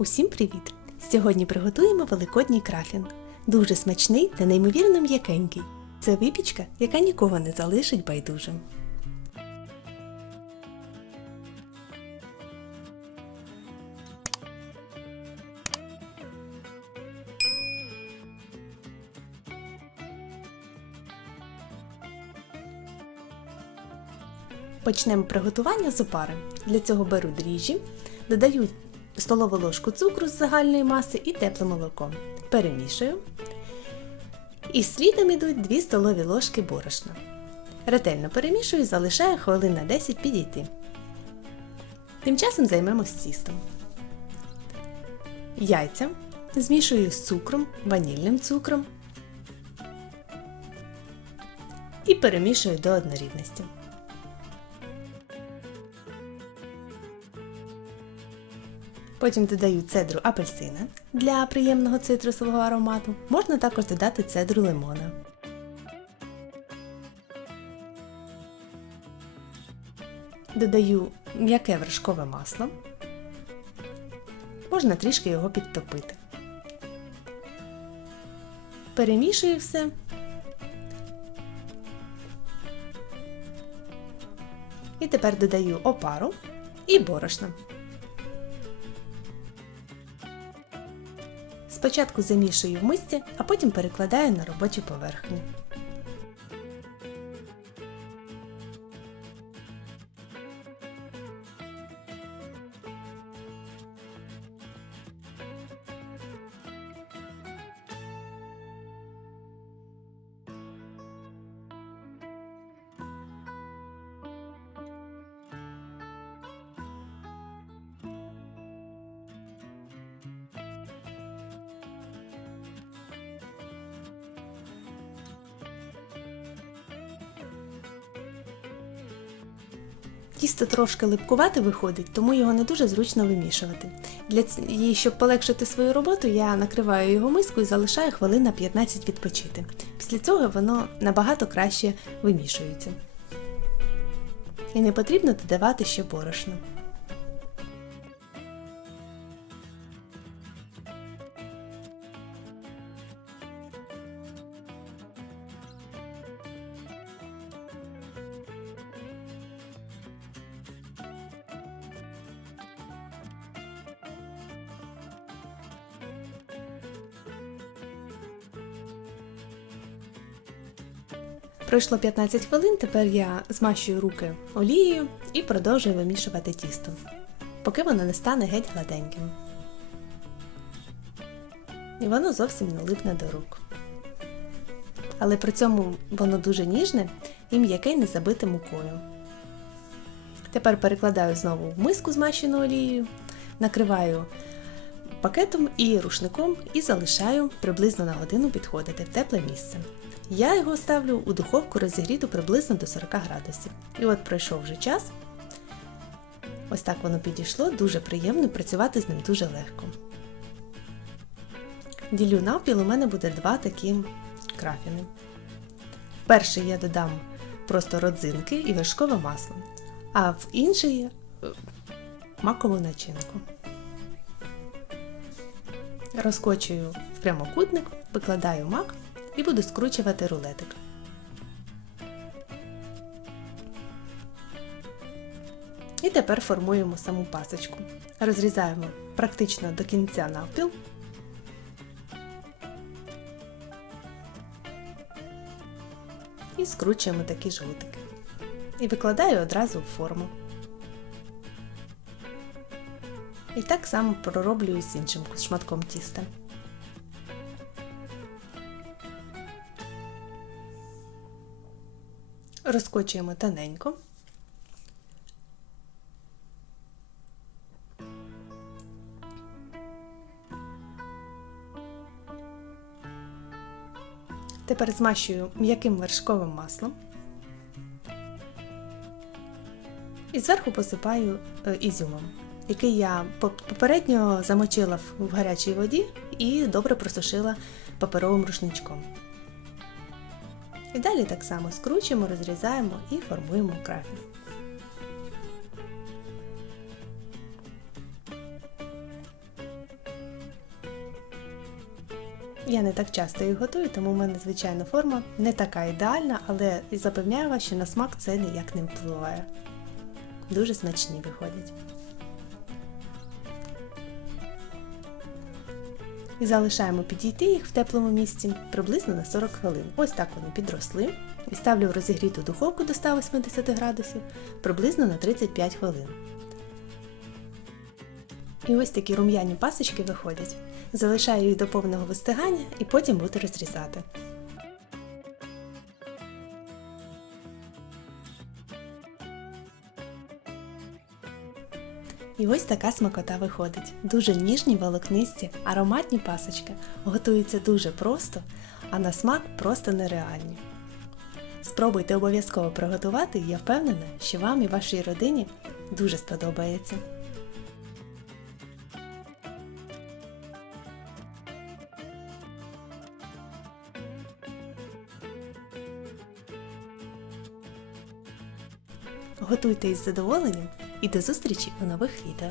Усім привіт! Сьогодні приготуємо великодній крафін. Дуже смачний та неймовірно м'якенький. Це випічка, яка нікого не залишить байдужим. Почнемо приготування з опари. Для цього беру дріжджі, додаю столову ложку цукру з загальної маси і тепле молоко. Перемішую. І слідом йдуть 2 столові ложки борошна. Ретельно перемішую і залишаю хвилин на 10 підійти. Тим часом займемось тістом. Яйця змішую з цукром, ванільним цукром і перемішую до однорідності. Потім додаю цедру апельсина для приємного цитрусового аромату. Можна також додати цедру лимона. Додаю м'яке вершкове масло. Можна трішки його підтопити. Перемішую все. І тепер додаю опару і борошно. Спочатку замішую в мисці, а потім перекладаю на робочу поверхню. Тісто трошки липкувате виходить, тому його не дуже зручно вимішувати. Для і щоб полегшити свою роботу, я накриваю його миску і залишаю хвилин на 15 відпочити. Після цього воно набагато краще вимішується. І не потрібно додавати ще борошно. Пройшло 15 хвилин, тепер я змащую руки олією і продовжую вимішувати тісто, поки воно не стане геть гладеньким. І воно зовсім не липне до рук. Але при цьому воно дуже ніжне і м'яке не забите мукою. Тепер перекладаю знову в миску змащену олією, накриваю пакетом і рушником і залишаю приблизно на годину підходити в тепле місце. Я його ставлю у духовку розігріту приблизно до 40 градусів. І от пройшов вже час. Ось так воно підійшло, дуже приємно працювати з ним дуже легко. Ділю навпіл, у мене буде два такі крафіни. Перший я додам просто родзинки і вершкове масло, а в інший е, макову начинку. Розкочую в прямокутник, викладаю мак і буду скручувати рулетик. І тепер формуємо саму пасочку. Розрізаємо практично до кінця навпіл. І скручуємо такі жгутики. І викладаю одразу в форму. І так само пророблюю з іншим шматком тіста. Розкочуємо тоненько. Тепер змащую м'яким вершковим маслом. І зверху посипаю е, ізюмом, який я попередньо замочила в гарячій воді і добре просушила паперовим рушничком. І далі так само скручуємо, розрізаємо і формуємо крафлю. Я не так часто їх готую, тому в мене, звичайно, форма не така ідеальна, але запевняю вас, що на смак це ніяк не впливає. Дуже смачні виходять. І залишаємо підійти їх в теплому місці приблизно на 40 хвилин. Ось так вони підросли. І ставлю в розігріту духовку до 180 градусів приблизно на 35 хвилин. І ось такі рум'яні пасочки виходять. Залишаю їх до повного вистигання і потім буду розрізати. І ось така смакота виходить. Дуже ніжні, волокнисті, ароматні пасочки. Готуються дуже просто, а на смак просто нереальні. Спробуйте обов'язково приготувати, я впевнена, що вам і вашій родині дуже сподобається. Готуйте із задоволенням і до зустрічі у нових відео.